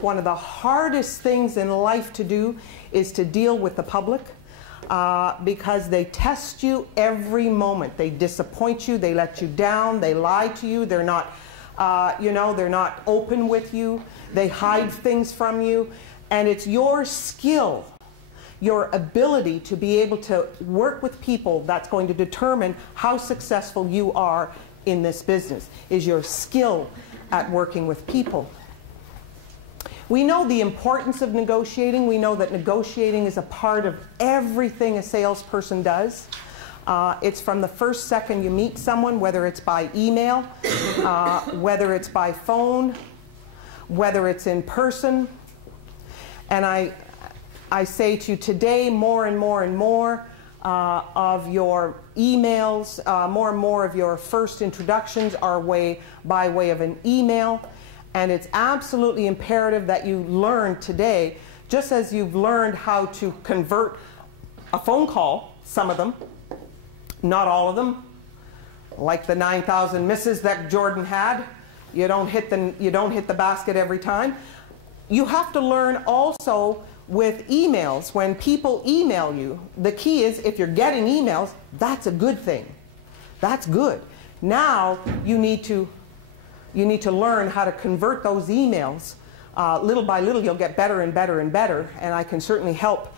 One of the hardest things in life to do is to deal with the public because they test you every moment. They disappoint you, they let you down, they lie to you, they're not, they're not open with you, they hide things from you, and it's your skill, your ability to be able to work with people that's going to determine how successful you are in this business, is your skill at working with people. We know the importance of negotiating. We know that negotiating is a part of everything a salesperson does. It's from the first second you meet someone, whether it's by email, whether it's by phone, whether it's in person. And I say to you today, more and more and more of your emails, more and more of your first introductions are by way of an email. And it's absolutely imperative that you learn today, just as you've learned how to convert a phone call, some of them, not all of them, like the 9,000 misses that Jordan had. You don't hit the basket every time. You have to learn also with emails. When people email you, the key is if you're getting emails, that's a good thing. That's good. Now you need to learn how to convert those emails. Little by little, you'll get better and better and better, and I can certainly help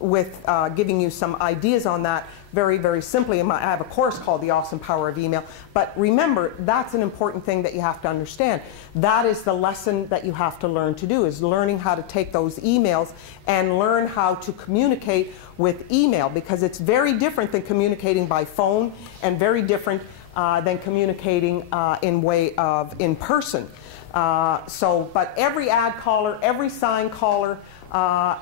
with giving you some ideas on that very, very simply. I have a course called The Awesome Power of Email. But remember, that's an important thing that you have to understand. That is the lesson that you have to learn to do, is learning how to take those emails and learn how to communicate with email, because it's very different than communicating by phone and very different than communicating in person. But every ad caller, every sign caller,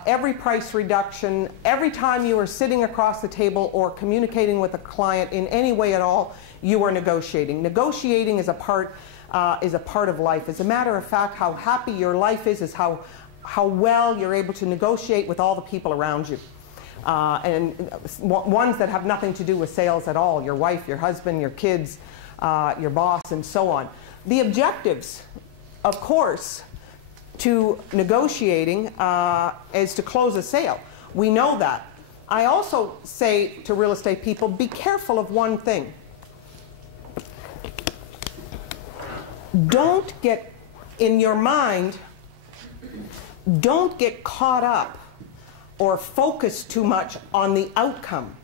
every price reduction, every time you are sitting across the table or communicating with a client in any way at all, you are negotiating. Negotiating is a part of life. As a matter of fact, how happy your life is how well you're able to negotiate with all the people around you. And ones that have nothing to do with sales at all, your wife, your husband, your kids, your boss, and so on. The objectives, of course, to negotiating is to close a sale. We know that. I also say to real estate people, be careful of one thing. Don't get, in your mind, don't get caught up or focus too much on the outcome.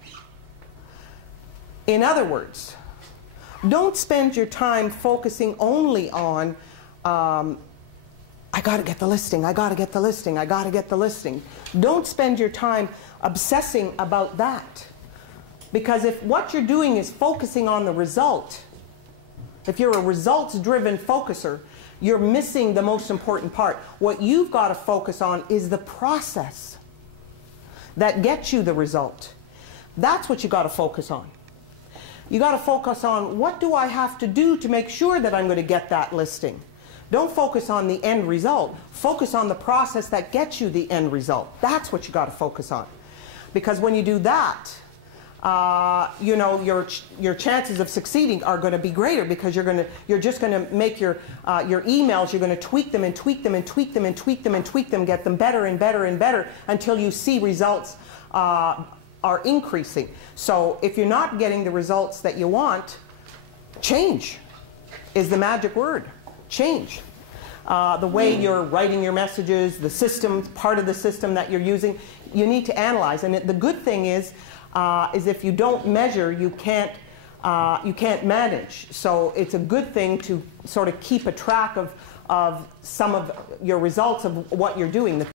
In other words, don't spend your time focusing only on, I got to get the listing, I got to get the listing, I got to get the listing. Don't spend your time obsessing about that. Because if what you're doing is focusing on the result, if you're a results-driven focuser, you're missing the most important part. What you've got to focus on is the process that gets you the result. That's what you got to focus on. You got to focus on, what do I have to do to make sure that I'm going to get that listing? Don't focus on the end result. Focus on the process that gets you the end result. That's what you got to focus on. Because when you do that, your chances of succeeding are going to be greater, because you're just going to make your emails, you're going to tweak them and tweak them and tweak them and tweak them and tweak them, get them better and better and better until you see results are increasing. So if you're not getting the results that you want, change is the magic word. Change. The way you're writing your messages, the system, part of the system that you're using, you need to analyze. And the good thing is if you don't measure, you can't manage. So it's a good thing to sort of keep a track of some of your results of what you're doing.